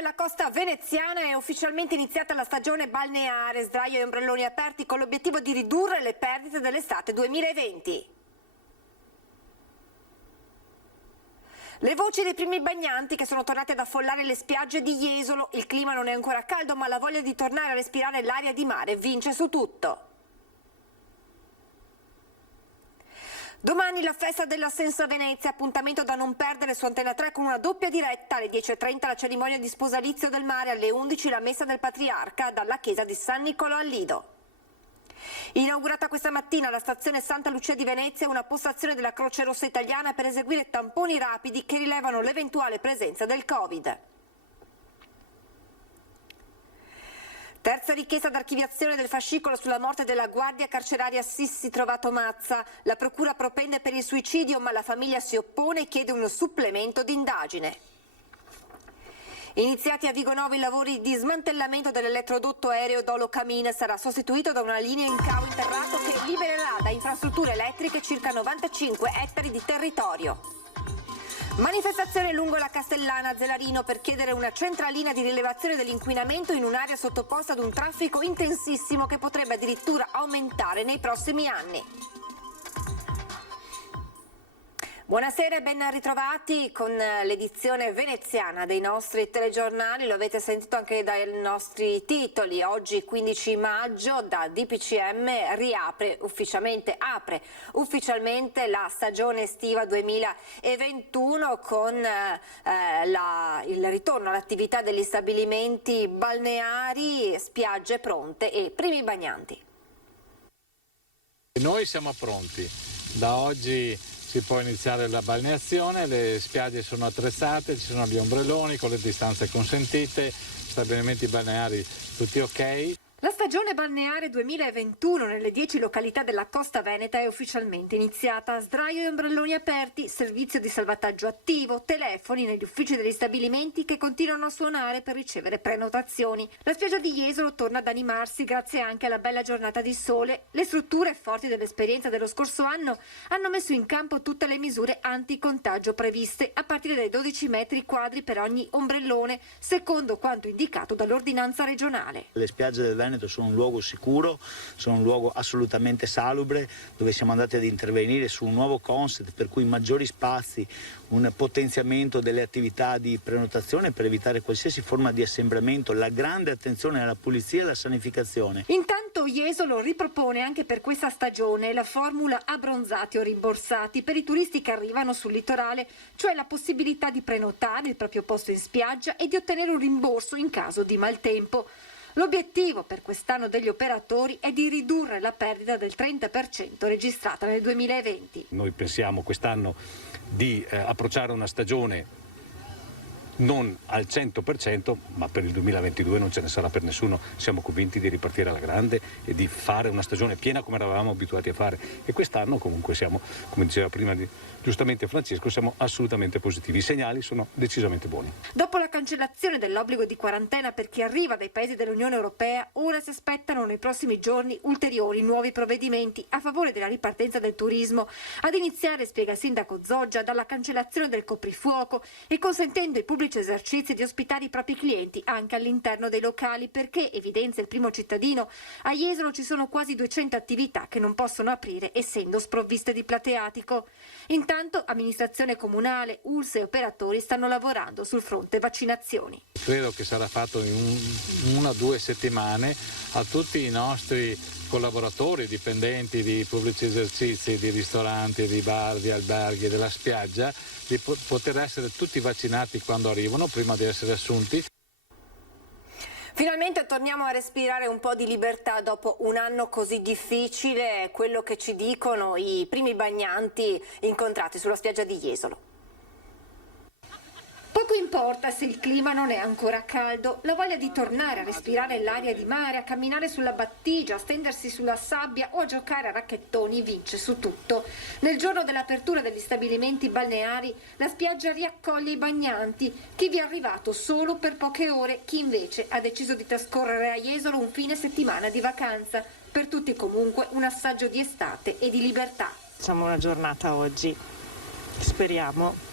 della costa veneziana è ufficialmente iniziata la stagione balneare, sdraio e ombrelloni aperti con l'obiettivo di ridurre le perdite dell'estate 2020. Le voci dei primi bagnanti che sono tornati ad affollare le spiagge di Jesolo. Il clima non è ancora caldo, ma la voglia di tornare a respirare l'aria di mare vince su tutto. Domani la festa dell'Ascenso a Venezia, appuntamento da non perdere su Antena 3 con una doppia diretta. Alle 10:30 la cerimonia di sposalizio del mare, alle 11 la messa del Patriarca dalla chiesa di San Niccolò al Lido. Inaugurata questa mattina alla stazione Santa Lucia di Venezia una postazione della Croce Rossa Italiana per eseguire tamponi rapidi che rilevano l'eventuale presenza del Covid. Terza richiesta d'archiviazione del fascicolo sulla morte della guardia carceraria Sissi trovato Mazza. La procura propende per il suicidio, ma la famiglia si oppone e chiede un supplemento d'indagine. Iniziati a Vigonovo i lavori di smantellamento dell'elettrodotto aereo Dolo-Camin, sarà sostituito da una linea in cavo interrato che libererà da infrastrutture elettriche circa 95 ettari di territorio. Manifestazione lungo la Castellana a Zelarino per chiedere una centralina di rilevazione dell'inquinamento in un'area sottoposta ad un traffico intensissimo che potrebbe addirittura aumentare nei prossimi anni. Buonasera e ben ritrovati con l'edizione veneziana dei nostri telegiornali. Lo avete sentito anche dai nostri titoli. Oggi 15 maggio da DPCM apre ufficialmente la stagione estiva 2021 con il ritorno all'attività degli stabilimenti balneari, spiagge pronte e primi bagnanti. Noi siamo pronti. Da oggi si può iniziare la balneazione, le spiagge sono attrezzate, ci sono gli ombrelloni con le distanze consentite, stabilimenti balneari tutti ok. La stagione balneare 2021 nelle 10 località della costa veneta è ufficialmente iniziata. Sdraio e ombrelloni aperti, servizio di salvataggio attivo, telefoni negli uffici degli stabilimenti che continuano a suonare per ricevere prenotazioni. La spiaggia di Jesolo torna ad animarsi grazie anche alla bella giornata di sole. Le strutture, forti dell'esperienza dello scorso anno, hanno messo in campo tutte le misure anticontagio previste, a partire dai 12 metri quadri per ogni ombrellone, secondo quanto indicato dall'ordinanza regionale. Le spiagge del Veneto sono un luogo sicuro, sono un luogo assolutamente salubre, dove siamo andati ad intervenire su un nuovo concept per cui maggiori spazi, un potenziamento delle attività di prenotazione per evitare qualsiasi forma di assembramento, la grande attenzione alla pulizia e alla sanificazione. Intanto Jesolo ripropone anche per questa stagione la formula abbronzati o rimborsati per i turisti che arrivano sul litorale, cioè la possibilità di prenotare il proprio posto in spiaggia e di ottenere un rimborso in caso di maltempo. L'obiettivo per quest'anno degli operatori è di ridurre la perdita del 30% registrata nel 2020. Noi pensiamo quest'anno di approcciare una stagione non al 100%, ma per il 2022 non ce ne sarà per nessuno. Siamo convinti di ripartire alla grande e di fare una stagione piena come eravamo abituati a fare. E quest'anno comunque siamo, come diceva prima giustamente Francesco, siamo assolutamente positivi. I segnali sono decisamente buoni. Dopo la cancellazione dell'obbligo di quarantena per chi arriva dai paesi dell'Unione Europea, ora si aspettano nei prossimi giorni ulteriori nuovi provvedimenti a favore della ripartenza del turismo, ad iniziare, spiega il sindaco Zoggia, dalla cancellazione del coprifuoco e consentendo ai pubblici esercizi di ospitare i propri clienti anche all'interno dei locali, perché, evidenzia il primo cittadino, a Jesolo ci sono quasi 200 attività che non possono aprire essendo sprovviste di plateatico. Intanto amministrazione comunale, ULSS e operatori stanno lavorando sul fronte vaccinazioni. Credo che sarà fatto in 1 o 2 settimane a tutti i nostri collaboratori, dipendenti di pubblici esercizi, di ristoranti, di bar, di alberghi, della spiaggia, di poter essere tutti vaccinati quando arrivano, prima di essere assunti. Finalmente torniamo a respirare un po' di libertà dopo un anno così difficile, è quello che ci dicono i primi bagnanti incontrati sulla spiaggia di Jesolo. Poco importa se il clima non è ancora caldo, la voglia di tornare a respirare l'aria di mare, a camminare sulla battigia, a stendersi sulla sabbia o a giocare a racchettoni vince su tutto. Nel giorno dell'apertura degli stabilimenti balneari, la spiaggia riaccoglie i bagnanti, chi vi è arrivato solo per poche ore, chi invece ha deciso di trascorrere a Jesolo un fine settimana di vacanza. Per tutti comunque un assaggio di estate e di libertà. Facciamo una giornata oggi, speriamo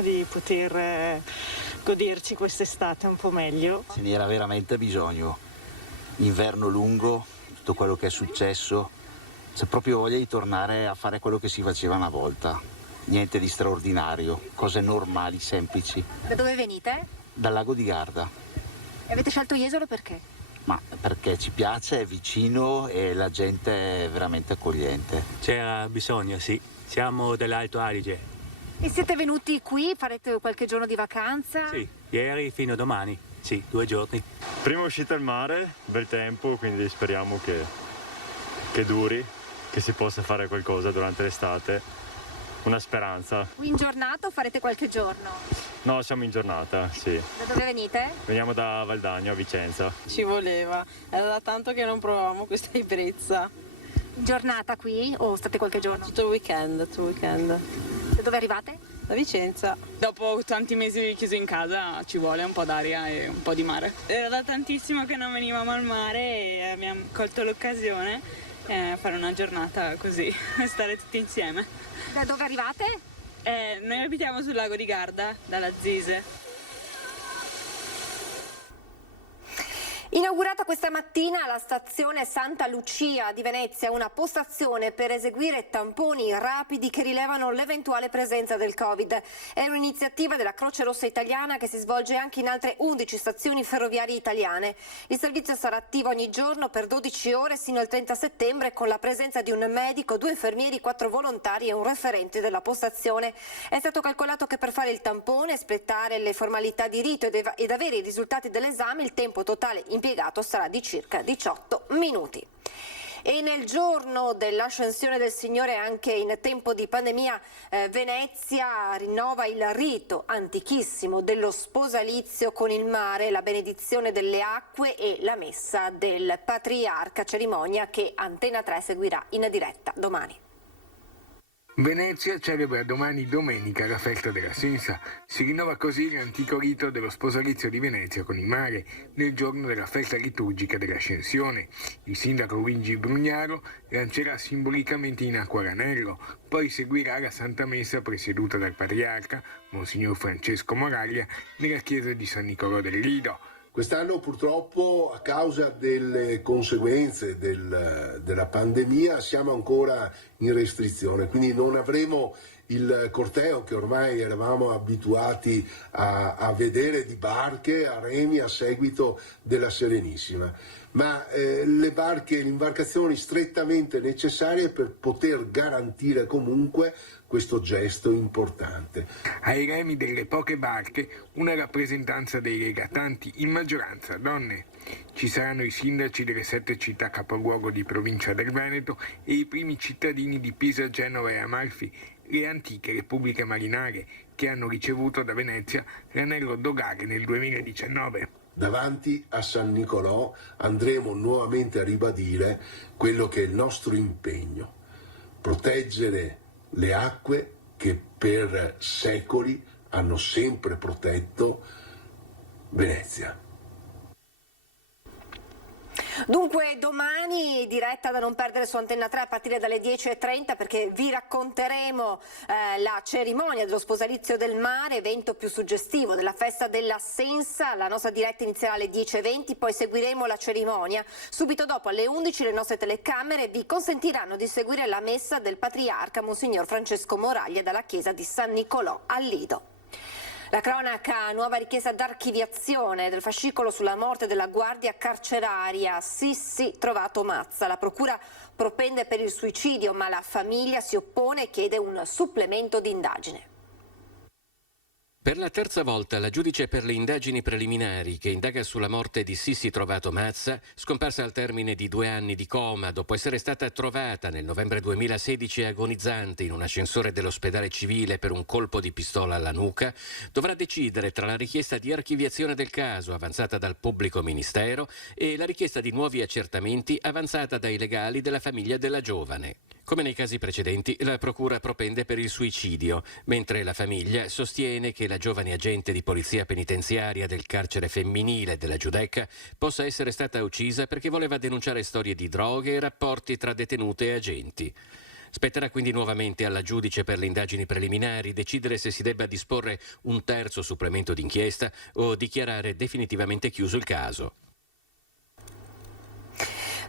di poter goderci quest'estate un po' meglio. Ce n'era veramente bisogno. Inverno lungo, tutto quello che è successo, c'è proprio voglia di tornare a fare quello che si faceva una volta. Niente di straordinario, cose normali, semplici. Da dove venite? Dal lago di Garda. E avete scelto Jesolo perché? Ma perché ci piace, è vicino e la gente è veramente accogliente. C'era bisogno, sì. Siamo dell'Alto Adige. E siete venuti qui? Farete qualche giorno di vacanza? Sì, ieri fino a domani. Sì, 2 giorni. Prima uscita al mare, bel tempo, quindi speriamo che duri, che si possa fare qualcosa durante l'estate. Una speranza. Qui in giornata o farete qualche giorno? No, siamo in giornata, sì. Da dove venite? Veniamo da Valdagno, a Vicenza. Ci voleva, era da tanto che non provavamo questa ebbrezza. In giornata qui o state qualche giorno? Tutto il weekend. Da dove arrivate? Da Vicenza. Dopo tanti mesi chiusi in casa ci vuole un po' d'aria e un po' di mare. Era da tantissimo che non venivamo al mare e abbiamo colto l'occasione a fare una giornata così, stare tutti insieme. Da dove arrivate? Noi abitiamo sul lago di Garda, dalla Zise. Inaugurata questa mattina alla stazione Santa Lucia di Venezia una postazione per eseguire tamponi rapidi che rilevano l'eventuale presenza del Covid. È un'iniziativa della Croce Rossa Italiana che si svolge anche in altre 11 stazioni ferroviarie italiane. Il servizio sarà attivo ogni giorno per 12 ore sino al 30 settembre con la presenza di un medico, 2 infermieri, 4 volontari e un referente della postazione. È stato calcolato che per fare il tampone, espletare le formalità di rito ed avere i risultati dell'esame il tempo totale impiegato sarà di circa 18 minuti. E nel giorno dell'ascensione del Signore, anche in tempo di pandemia, Venezia rinnova il rito antichissimo dello sposalizio con il mare, la benedizione delle acque e la messa del patriarca, cerimonia che Antena 3 seguirà in diretta domani. Venezia celebra domani domenica la festa della Sensa. Si rinnova così l'antico rito dello sposalizio di Venezia con il mare nel giorno della festa liturgica dell'Ascensione. Il sindaco Luigi Brugnaro lancerà simbolicamente in acqua l'anello, poi seguirà la Santa Messa presieduta dal patriarca, Monsignor Francesco Moraglia, nella chiesa di San Nicolò del Lido. Quest'anno purtroppo a causa delle conseguenze della pandemia siamo ancora in restrizione, quindi non avremo il corteo che ormai eravamo abituati a vedere di barche, a remi a seguito della Serenissima, ma le imbarcazioni strettamente necessarie per poter garantire comunque questo gesto importante. Ai remi delle poche barche una rappresentanza dei legatanti, in maggioranza donne. Ci saranno i sindaci delle 7 città capoluogo di provincia del Veneto e i primi cittadini di Pisa, Genova e Amalfi, le antiche repubbliche marinare che hanno ricevuto da Venezia l'anello dogale nel 2019. Davanti a San Nicolò andremo nuovamente a ribadire quello che è il nostro impegno: proteggere le acque che per secoli hanno sempre protetto Venezia. Dunque domani diretta da non perdere su Antenna 3 a partire dalle 10:30, perché vi racconteremo la cerimonia dello sposalizio del mare, evento più suggestivo della festa della Sensa. La nostra diretta inizierà alle 10:20, poi seguiremo la cerimonia. Subito dopo alle 11 le nostre telecamere vi consentiranno di seguire la messa del patriarca Monsignor Francesco Moraglia dalla chiesa di San Nicolò al Lido. La cronaca, nuova richiesta d'archiviazione del fascicolo sulla morte della guardia carceraria. Sissi trovato Mazza. La procura propende per il suicidio, ma la famiglia si oppone e chiede un supplemento di indagine. Per la terza volta la giudice per le indagini preliminari che indaga sulla morte di Sissi Trovato Mazza, scomparsa al termine di 2 anni di coma dopo essere stata trovata nel novembre 2016 agonizzante in un ascensore dell'ospedale civile per un colpo di pistola alla nuca, dovrà decidere tra la richiesta di archiviazione del caso avanzata dal pubblico ministero e la richiesta di nuovi accertamenti avanzata dai legali della famiglia della giovane. Come nei casi precedenti, la procura propende per il suicidio, mentre la famiglia sostiene che la giovane agente di polizia penitenziaria del carcere femminile della Giudecca possa essere stata uccisa perché voleva denunciare storie di droghe e rapporti tra detenute e agenti. Spetterà quindi nuovamente alla giudice per le indagini preliminari decidere se si debba disporre un terzo supplemento d'inchiesta o dichiarare definitivamente chiuso il caso.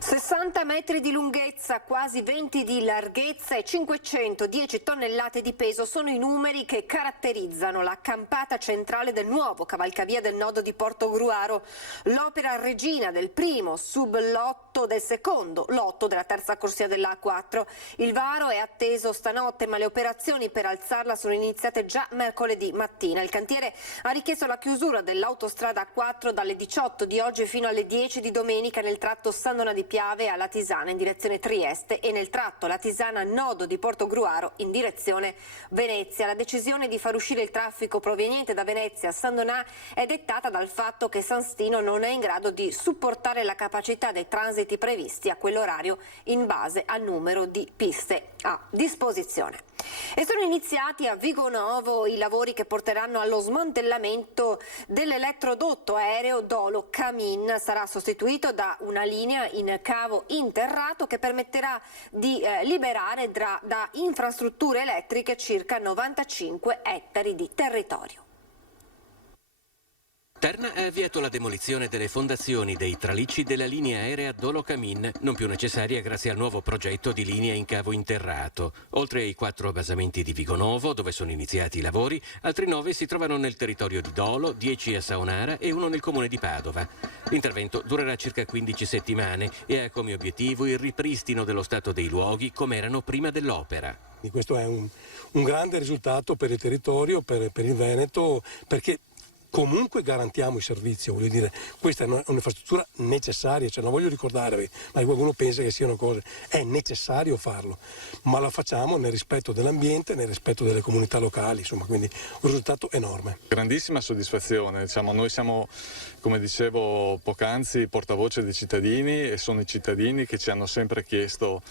60 metri di lunghezza, quasi 20 di larghezza e 510 tonnellate di peso sono i numeri che caratterizzano la campata centrale del nuovo cavalcavia del nodo di Portogruaro, l'opera regina del primo sublotto del secondo lotto della terza corsia dell'A4. Il varo è atteso stanotte, ma le operazioni per alzarla sono iniziate già mercoledì mattina. Il cantiere ha richiesto la chiusura dell'autostrada A4 dalle 18 di oggi fino alle 10 di domenica nel tratto Sandona di Piave a Latisana in direzione Trieste e nel tratto Latisana nodo di Portogruaro in direzione Venezia. La decisione di far uscire il traffico proveniente da Venezia a Sandonà è dettata dal fatto che San Stino non è in grado di supportare la capacità dei transiti previsti a quell'orario in base al numero di piste a disposizione. E sono iniziati a Vigonovo i lavori che porteranno allo smantellamento dell'elettrodotto aereo Dolo-Camin. Sarà sostituito da una linea in cavo interrato che permetterà di liberare da infrastrutture elettriche circa 95 ettari di territorio. Terna ha avviato la demolizione delle fondazioni dei tralicci della linea aerea Dolo-Camin, non più necessaria grazie al nuovo progetto di linea in cavo interrato. Oltre ai 4 basamenti di Vigonovo, dove sono iniziati i lavori, altri 9 si trovano nel territorio di Dolo, 10 a Saonara e 1 nel comune di Padova. L'intervento durerà circa 15 settimane e ha come obiettivo il ripristino dello stato dei luoghi come erano prima dell'opera. Questo è un grande risultato per il territorio, per il Veneto, perché comunque garantiamo il servizio, voglio dire, questa è un'infrastruttura necessaria, cioè non voglio ricordare, ma qualcuno pensa che siano cose, è necessario farlo, ma la facciamo nel rispetto dell'ambiente, nel rispetto delle comunità locali, insomma, quindi un risultato enorme. Grandissima soddisfazione, noi siamo, come dicevo poc'anzi, portavoce dei cittadini e sono i cittadini che ci hanno sempre chiesto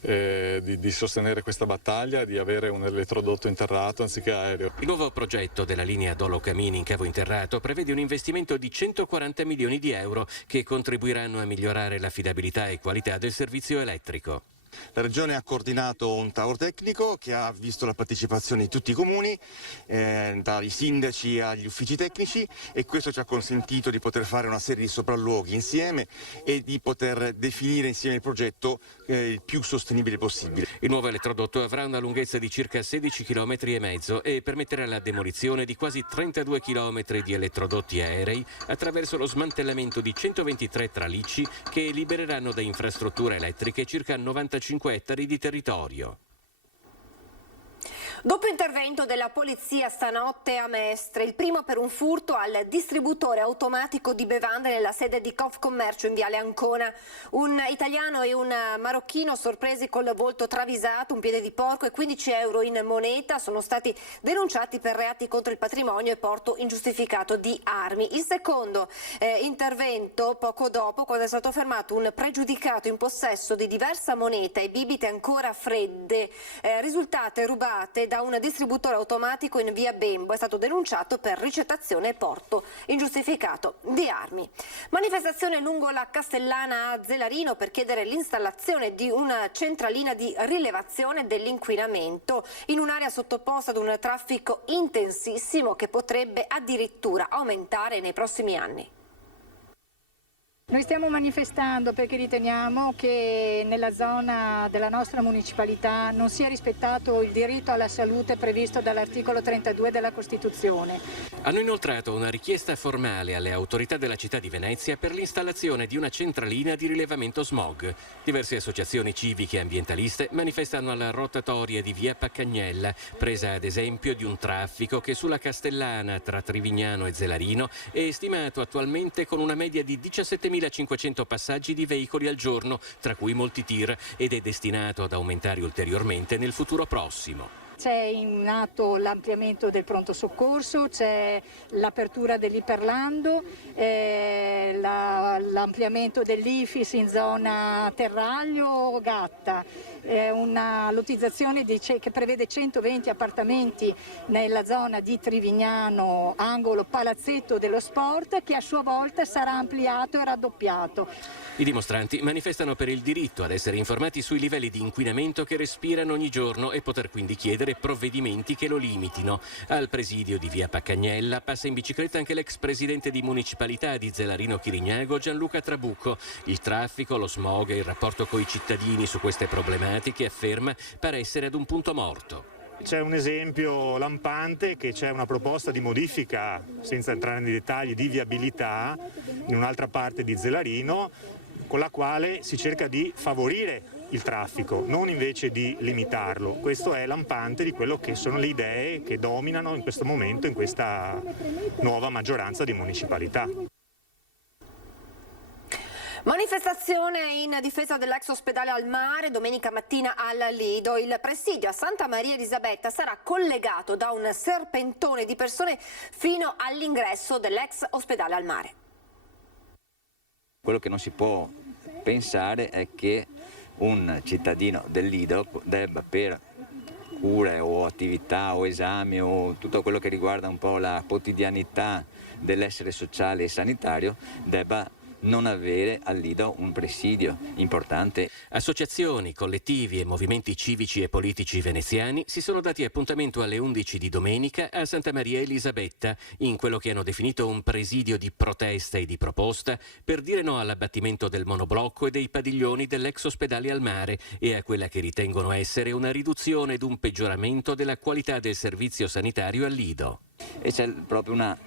di sostenere questa battaglia, di avere un elettrodotto interrato anziché aereo. Il nuovo progetto della linea Dolo-Camin in cavo interrato prevede un investimento di 140 milioni di euro che contribuiranno a migliorare l'affidabilità e qualità del servizio elettrico. La Regione ha coordinato un tavolo tecnico che ha visto la partecipazione di tutti i comuni, dai sindaci agli uffici tecnici, e questo ci ha consentito di poter fare una serie di sopralluoghi insieme e di poter definire insieme il progetto il più sostenibile possibile. Il nuovo elettrodotto avrà una lunghezza di circa 16 km e mezzo e permetterà la demolizione di quasi 32 km di elettrodotti aerei attraverso lo smantellamento di 123 tralicci che libereranno da infrastrutture elettriche circa 95 ettari di territorio. Doppio intervento della polizia stanotte a Mestre, il primo per un furto al distributore automatico di bevande nella sede di Confcommercio in Viale Ancona. Un italiano e un marocchino sorpresi col volto travisato, un piede di porco e 15 euro in moneta sono stati denunciati per reati contro il patrimonio e porto ingiustificato di armi. Il secondo intervento poco dopo, quando è stato fermato un pregiudicato in possesso di diversa moneta e bibite ancora fredde risultate rubate da un distributore automatico in via Bembo, è stato denunciato per ricettazione e porto ingiustificato di armi. Manifestazione lungo la Castellana a Zelarino per chiedere l'installazione di una centralina di rilevazione dell'inquinamento in un'area sottoposta ad un traffico intensissimo che potrebbe addirittura aumentare nei prossimi anni. Noi stiamo manifestando perché riteniamo che nella zona della nostra municipalità non sia rispettato il diritto alla salute previsto dall'articolo 32 della Costituzione. Hanno inoltrato una richiesta formale alle autorità della città di Venezia per l'installazione di una centralina di rilevamento smog. Diverse associazioni civiche e ambientaliste manifestano alla rotatoria di via Paccagnella, presa ad esempio di un traffico che sulla Castellana tra Trivignano e Zelarino è stimato attualmente con una media di 17.500 passaggi di veicoli al giorno, tra cui molti tir, ed è destinato ad aumentare ulteriormente nel futuro prossimo. C'è in atto l'ampliamento del pronto soccorso, c'è l'apertura dell'Iperlando, la l'ampliamento dell'IFIS in zona Terraglio Gatta, una lottizzazione che prevede 120 appartamenti nella zona di Trivignano, angolo Palazzetto dello Sport, che a sua volta sarà ampliato e raddoppiato. I dimostranti manifestano per il diritto ad essere informati sui livelli di inquinamento che respirano ogni giorno e poter quindi chiedere provvedimenti che lo limitino. Al presidio di via Paccagnella passa in bicicletta anche l'ex presidente di municipalità di Zelarino Chirignago, Gianluca Trabucco. Il traffico, lo smog e il rapporto coi cittadini su queste problematiche, afferma, pare essere ad un punto morto. C'è un esempio lampante che c'è una proposta di modifica, senza entrare nei dettagli, di viabilità in un'altra parte di Zelarino, con la quale si cerca di favorire il traffico, non invece di limitarlo. Questo è lampante di quello che sono le idee che dominano in questo momento in questa nuova maggioranza di municipalità. Manifestazione in difesa dell'ex ospedale al mare domenica mattina al Lido. Il presidio a Santa Maria Elisabetta sarà collegato da un serpentone di persone fino all'ingresso dell'ex ospedale al mare. Quello che non si può pensare è che un cittadino del Lido debba, per cure o attività o esami o tutto quello che riguarda un po' la quotidianità dell'essere sociale e sanitario, debba non avere al Lido un presidio importante. Associazioni, collettivi e movimenti civici e politici veneziani si sono dati appuntamento alle 11 di domenica a Santa Maria Elisabetta, in quello che hanno definito un presidio di protesta e di proposta per dire no all'abbattimento del monoblocco e dei padiglioni dell'ex ospedale al mare e a quella che ritengono essere una riduzione ed un peggioramento della qualità del servizio sanitario al Lido. E c'è proprio una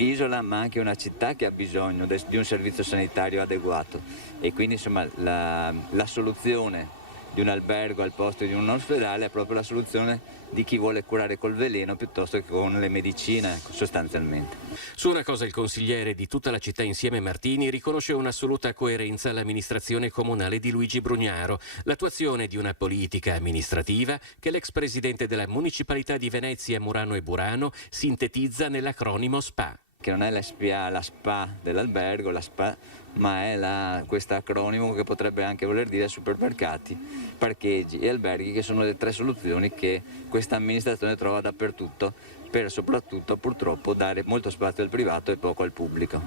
isola, ma anche una città che ha bisogno di un servizio sanitario adeguato, e quindi insomma la soluzione di un albergo al posto di un ospedale è proprio la soluzione di chi vuole curare col veleno piuttosto che con le medicine, sostanzialmente. Su una cosa il consigliere di Tutta la città insieme Martini riconosce un'assoluta coerenza all'amministrazione comunale di Luigi Brugnaro, l'attuazione di una politica amministrativa che l'ex presidente della municipalità di Venezia Murano e Burano sintetizza nell'acronimo SPA. Che non è la SPA dell'albergo, la SPA, ma è questo acronimo che potrebbe anche voler dire supermercati, parcheggi e alberghi, che sono le tre soluzioni che questa amministrazione trova dappertutto, per soprattutto purtroppo dare molto spazio al privato e poco al pubblico.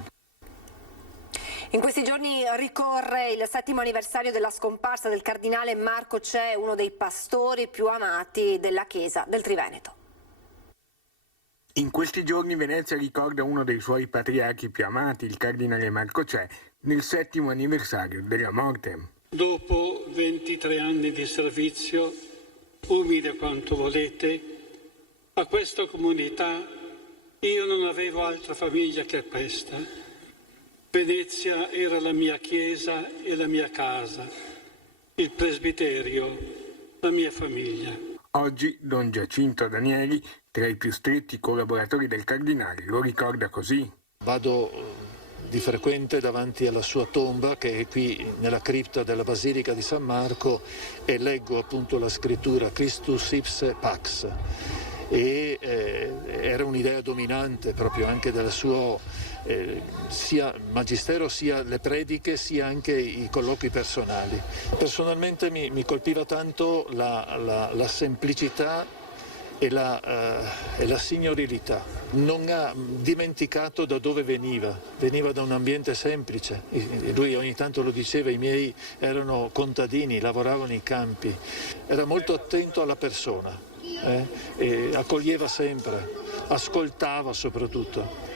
In questi giorni ricorre il 7° anniversario della scomparsa del cardinale Marco Cè, uno dei pastori più amati della Chiesa del Triveneto. In questi giorni Venezia ricorda uno dei suoi patriarchi più amati, il cardinale Marco Cè, nel 7° anniversario della morte. Dopo 23 anni di servizio, umile quanto volete, a questa comunità io non avevo altra famiglia che questa. Venezia era la mia chiesa e la mia casa, il presbiterio, la mia famiglia. Oggi Don Giacinto Danieli, tra i più stretti collaboratori del cardinale, lo ricorda così. Vado di frequente davanti alla sua tomba, che è qui nella cripta della Basilica di San Marco, e leggo appunto la scrittura Christus ipse pax. E era un'idea dominante proprio anche del suo sia magistero, sia le prediche, sia anche i colloqui personali. Personalmente mi colpiva tanto la semplicità e la signorilità. Non ha dimenticato da dove veniva da un ambiente semplice. Lui ogni tanto lo diceva, i miei erano contadini, lavoravano i campi, era molto attento alla persona, e accoglieva sempre, ascoltava soprattutto.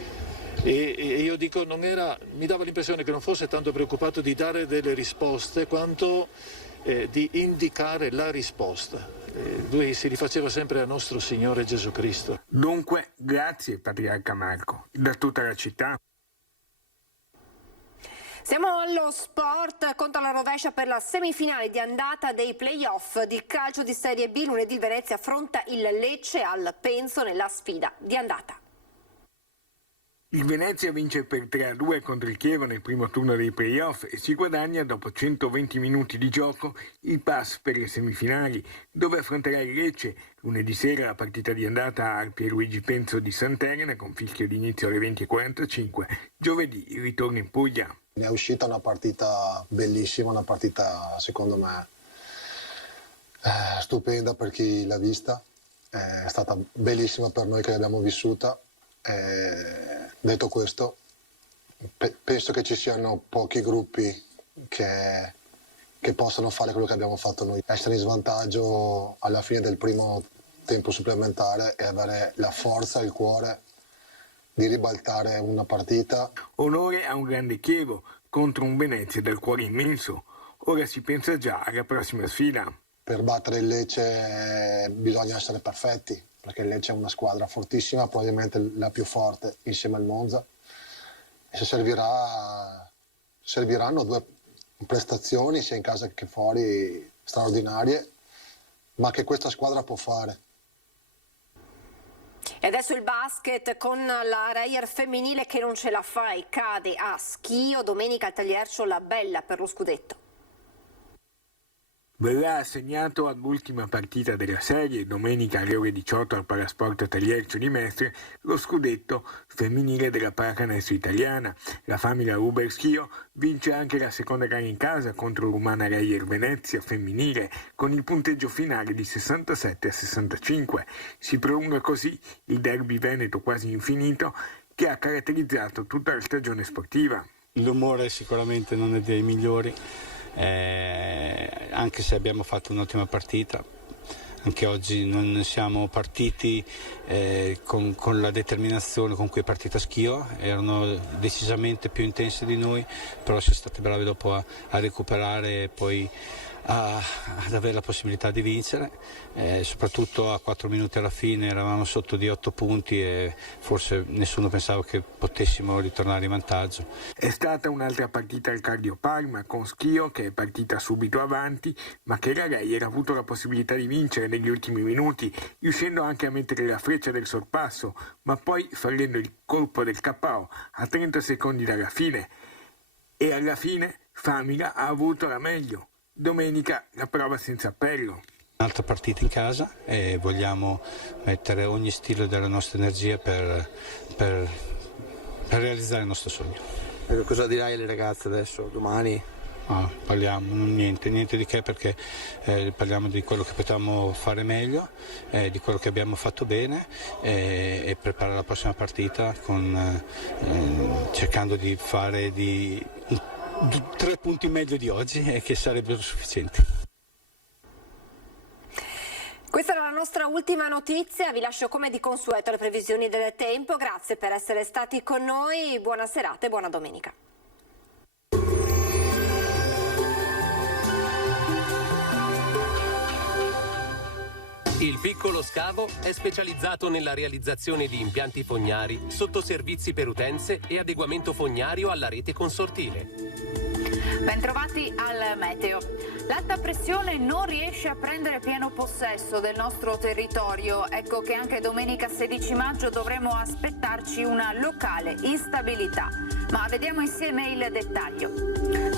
E io dico, mi dava l'impressione che non fosse tanto preoccupato di dare delle risposte quanto di indicare la risposta. Lui si rifaceva sempre a nostro Signore Gesù Cristo. Dunque, grazie Patriarca Marco, da tutta la città. Siamo allo sport, conto alla rovescia per la semifinale di andata dei play-off di calcio di Serie B. Lunedì il Venezia affronta il Lecce al Penso nella sfida di andata. Il Venezia vince per 3-2 contro il Chievo nel primo turno dei playoff e si guadagna, dopo 120 minuti di gioco, il pass per le semifinali, dove affronterà il Lecce. Lunedì sera la partita di andata al Pierluigi Penzo di Sant'Elena con fischio di inizio alle 20:45. Giovedì il ritorno in Puglia. Ne è uscita una partita bellissima, una partita secondo me stupenda per chi l'ha vista. È stata bellissima per noi che l'abbiamo vissuta. Detto questo, penso che ci siano pochi gruppi che possano fare quello che abbiamo fatto noi. Essere in svantaggio alla fine del primo tempo supplementare e avere la forza e il cuore di ribaltare una partita. Onore a un grande Chievo contro un Venezia dal cuore immenso. Ora si pensa già alla prossima sfida. Per battere il Lecce bisogna essere perfetti, perché il Lecce è una squadra fortissima, probabilmente la più forte insieme al Monza. E se serviranno 2 prestazioni, sia in casa che fuori, straordinarie, ma che questa squadra può fare. E adesso il basket con la Reyer femminile che non ce la fa e cade a Schio. Domenica al Tagliercio la bella per lo scudetto. Verrà assegnato all'ultima partita della serie, domenica alle ore 18 al Palasport Tagliercio di Mestre, lo scudetto femminile della pallacanestro italiana. La famiglia Uber Schio vince anche la seconda gara in casa contro l'Umana Reyer Venezia femminile con il punteggio finale di 67-65. Si prolunga così il derby veneto quasi infinito che ha caratterizzato tutta la stagione sportiva. L'umore sicuramente non è dei migliori. Anche se abbiamo fatto un'ottima partita, anche oggi non siamo partiti con la determinazione con cui è partita Schio, erano decisamente più intense di noi, però siamo stati bravi dopo a recuperare e poi ad avere la possibilità di vincere, soprattutto a 4 minuti alla fine eravamo sotto di 8 punti e forse nessuno pensava che potessimo ritornare in vantaggio. È stata un'altra partita al Cardio Parma con Schio che è partita subito avanti, ma che la Reyer ha avuto la possibilità di vincere negli ultimi minuti, riuscendo anche a mettere la freccia del sorpasso, ma poi fallendo il colpo del KO a 30 secondi dalla fine. E alla fine Famila ha avuto la meglio. Domenica la prova senza appello. Un'altra partita in casa e vogliamo mettere ogni stile della nostra energia per realizzare il nostro sogno. E cosa dirai alle ragazze adesso, domani? Parliamo, niente di che, perché parliamo di quello che potevamo fare meglio, di quello che abbiamo fatto bene e preparare la prossima partita cercando di fare 3 punti meglio di oggi e che sarebbero sufficienti. Questa era la nostra ultima notizia, vi lascio come di consueto le previsioni del tempo, grazie per essere stati con noi, buona serata e buona domenica. Il Piccolo Scavo è specializzato nella realizzazione di impianti fognari, sottoservizi per utenze e adeguamento fognario alla rete consortile. Bentrovati al meteo. L'alta pressione non riesce a prendere pieno possesso del nostro territorio. Ecco che anche domenica 16 maggio dovremo aspettarci una locale instabilità. Ma vediamo insieme il dettaglio.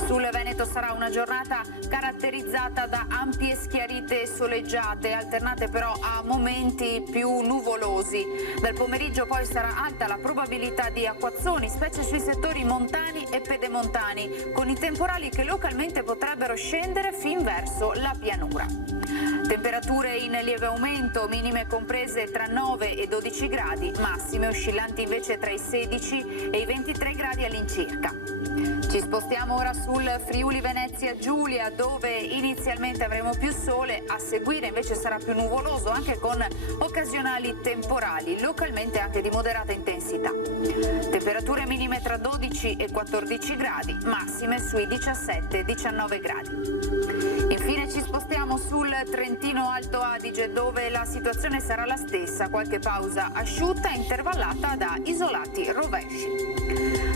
Sul Veneto sarà una giornata caratterizzata da ampie schiarite soleggiate, alternate però a momenti più nuvolosi. Dal pomeriggio poi sarà alta la probabilità di acquazzoni, specie sui settori montani e pedemontani, con i temporali che localmente potrebbero scendere fin verso la pianura. Temperature in lieve aumento, minime comprese tra 9 e 12 gradi, massime oscillanti invece tra i 16 e i 23 gradi all'incirca. Ci spostiamo ora sul Friuli Venezia Giulia, dove inizialmente avremo più sole, a seguire invece sarà più nuvoloso, anche con occasionali temporali, localmente anche di moderata intensità. Temperature minime tra 12 e 14 gradi, massime sui 17-19 gradi. Infine ci spostiamo sul Trentino Alto Adige, dove la situazione sarà la stessa, qualche pausa asciutta intervallata da isolati rovesci.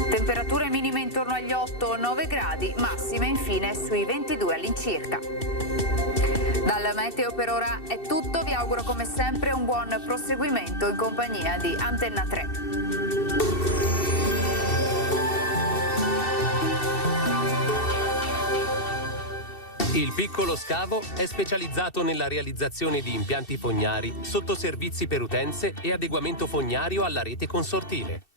Temperature minime intorno agli 8-9 gradi, massime infine sui 22 all'incirca. Dal meteo per ora è tutto, vi auguro come sempre un buon proseguimento in compagnia di Antenna 3. Il Piccolo Scavo è specializzato nella realizzazione di impianti fognari, sottoservizi per utenze e adeguamento fognario alla rete consortile.